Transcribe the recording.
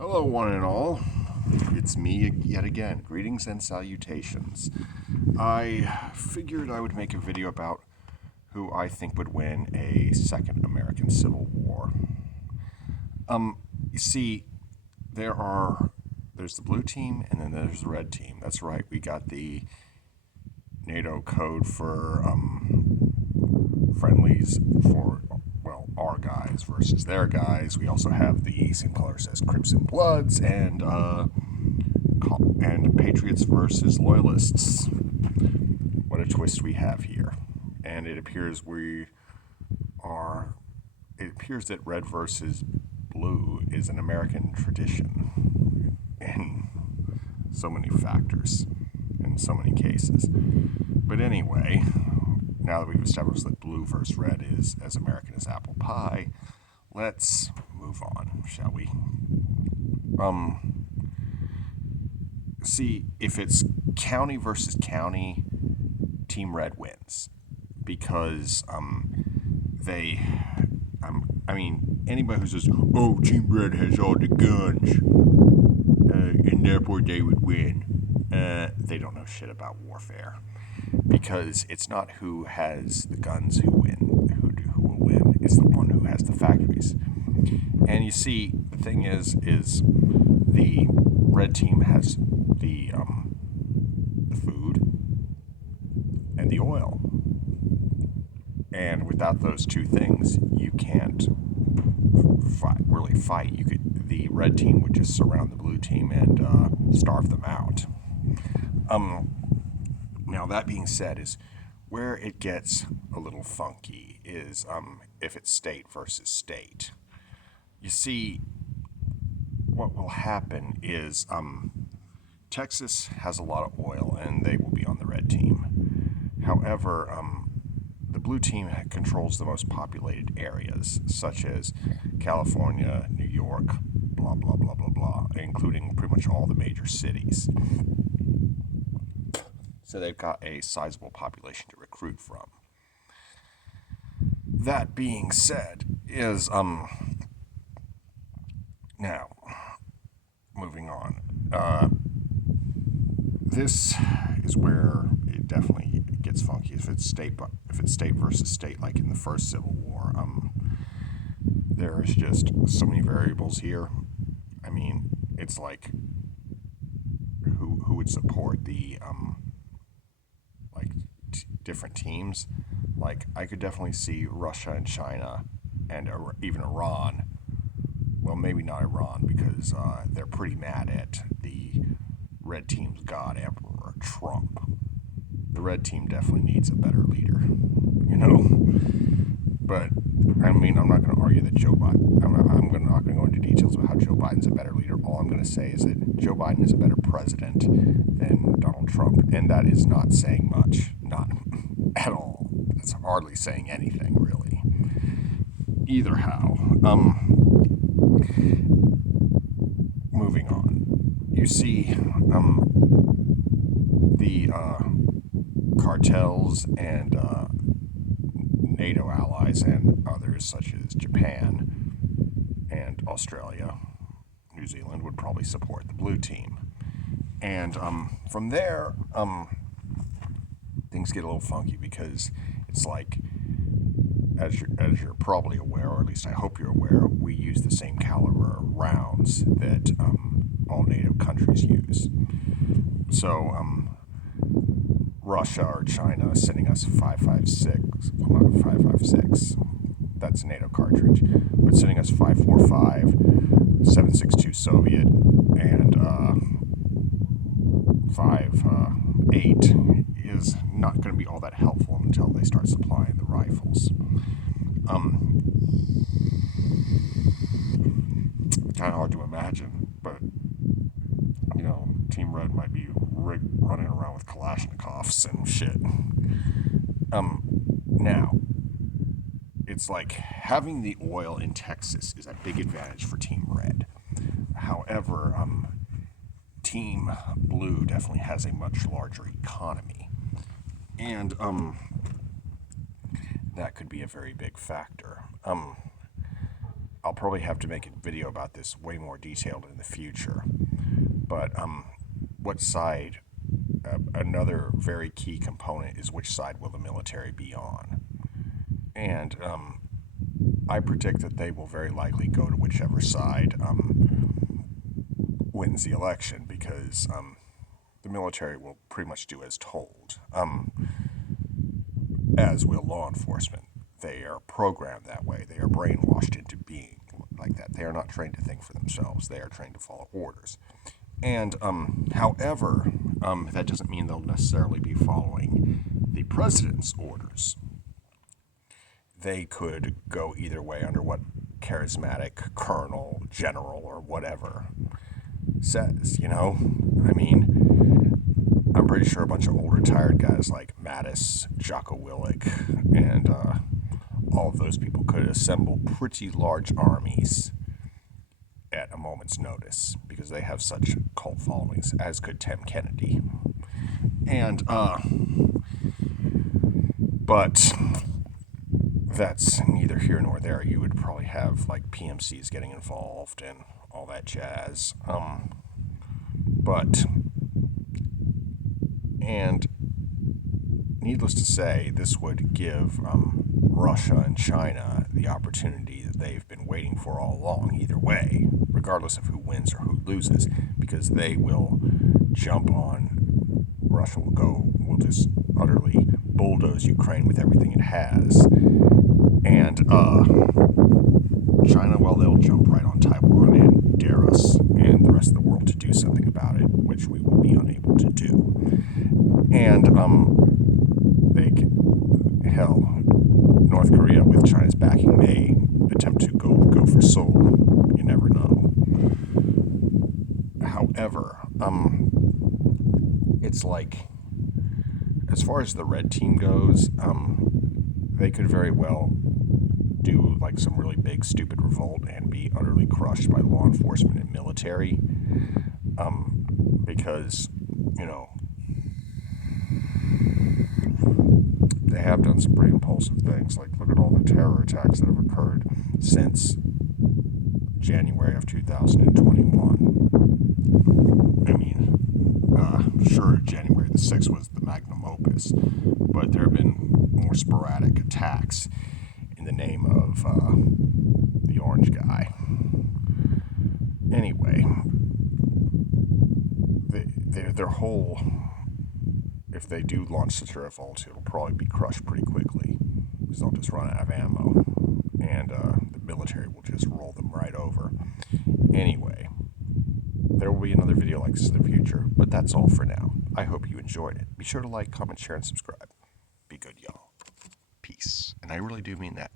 Hello, one and all. It's me yet again. Greetings and salutations. I figured I would make a video about who I think would win a second American Civil War. You see, there's the blue team and then there's the red team. That's right. We got the NATO code for friendlies for our guys versus their guys. We also have the same colors as Crimson Bloods and Patriots versus Loyalists. What a twist we have here! And it appears It appears that red versus blue is an American tradition in so many factors, in so many cases. But anyway, now that we've established that blue versus red is as American as apple pie, let's move on, shall we? See, if it's county versus county, Team Red wins because anybody who says, "Oh, Team Red has all the guns," and therefore they would win, they don't know shit about warfare. Because it's not who has the guns who will win. It's the one who has the factories. And you see, the thing is the red team has the food and the oil. And without those two things, you can't really fight. The red team would just surround the blue team and starve them out. Now, that being said, is where it gets a little funky is if it's state versus state. You see, what will happen is Texas has a lot of oil, and they will be on the red team. However, the blue team controls the most populated areas, such as California, New York, blah, blah, blah, blah, blah, including pretty much all the major cities. So they've got a sizable population to recruit from. That being said, is now moving on. This is where it definitely gets funky. If it's state versus state, like in the first Civil War, there is just so many variables here. I mean, it's like who would support the different teams. Like, I could definitely see Russia and China and even Iran. Well, maybe not Iran because they're pretty mad at the red team's god, Emperor Trump. The red team definitely needs a better leader, you know? But, I mean, I'm not going to argue that Joe Biden, I'm not going to go into details about how Joe Biden's a better leader. All I'm going to say is that Joe Biden is a better president than Donald Trump, and that is not saying much. Not at all. That's hardly saying anything, really. Either how. Moving on. You see, the cartels and NATO allies and others, such as Japan and Australia, New Zealand, would probably support the blue team. And from there, things get a little funky because it's like, as you're probably aware, or at least I hope you're aware, we use the same caliber rounds that all NATO countries use. So Russia or China is sending us 5.56, well, not 5.56, that's a NATO cartridge, but sending us 5.45, 7.62 Soviet, and 5.8 is not going to be all that helpful until they start supplying the rifles. Kind of hard to imagine, but Team Red might be running around with Kalashnikovs and shit. Now, it's like having the oil in Texas is a big advantage for Team Red. However, Team Blue definitely has a much larger economy, and that could be a very big factor. I'll I'll probably have to make a video about this way more detailed in the future. But what side? Another very key component is which side will the military be on, and I predict that they will very likely go to whichever side wins the election, because the military will pretty much do as told, as will law enforcement. They are programmed that way. They are brainwashed into being like that. They are not trained to think for themselves. They are trained to follow orders. And however, that doesn't mean they'll necessarily be following the president's orders. They could go either way under what charismatic colonel, general, or whatever says, you know? I mean, I'm pretty sure a bunch of old retired guys like Mattis, Jocko Willink, and all of those people could assemble pretty large armies at a moment's notice, because they have such cult followings, as could Tim Kennedy. And, but that's neither here nor there. You would probably have, like, PMCs getting involved and all that jazz. And needless to say, this would give Russia and China the opportunity that they've been waiting for all along, either way, regardless of who wins or who loses, because they will jump on. Russia will just utterly bulldoze Ukraine with everything it has. And China, well, they'll jump right on Taiwan and dare us and the rest of the world to do something about it, which we will be unable to do. And they can, hell, North Korea, with China's backing, may attempt to go for Seoul. You never know. However, it's like, as far as the red team goes, they could very well do like some really big stupid revolt and be utterly crushed by law enforcement and military, because, you know, they have done some pretty impulsive things. Like, look at all the terror attacks that have occurred since January of 2021. I mean, sure, January the 6th was the magnum opus, but there have been more sporadic attacks in the name of the orange guy. Anyway, their whole, if they do launch such a revolt, it'll probably be crushed pretty quickly, because they'll just run out of ammo, and the military will just roll them right over. Anyway, there will be another video like this in the future, but that's all for now. I hope you enjoyed it. Be sure to like, comment, share, and subscribe. Be good, y'all. Peace. And I really do mean that.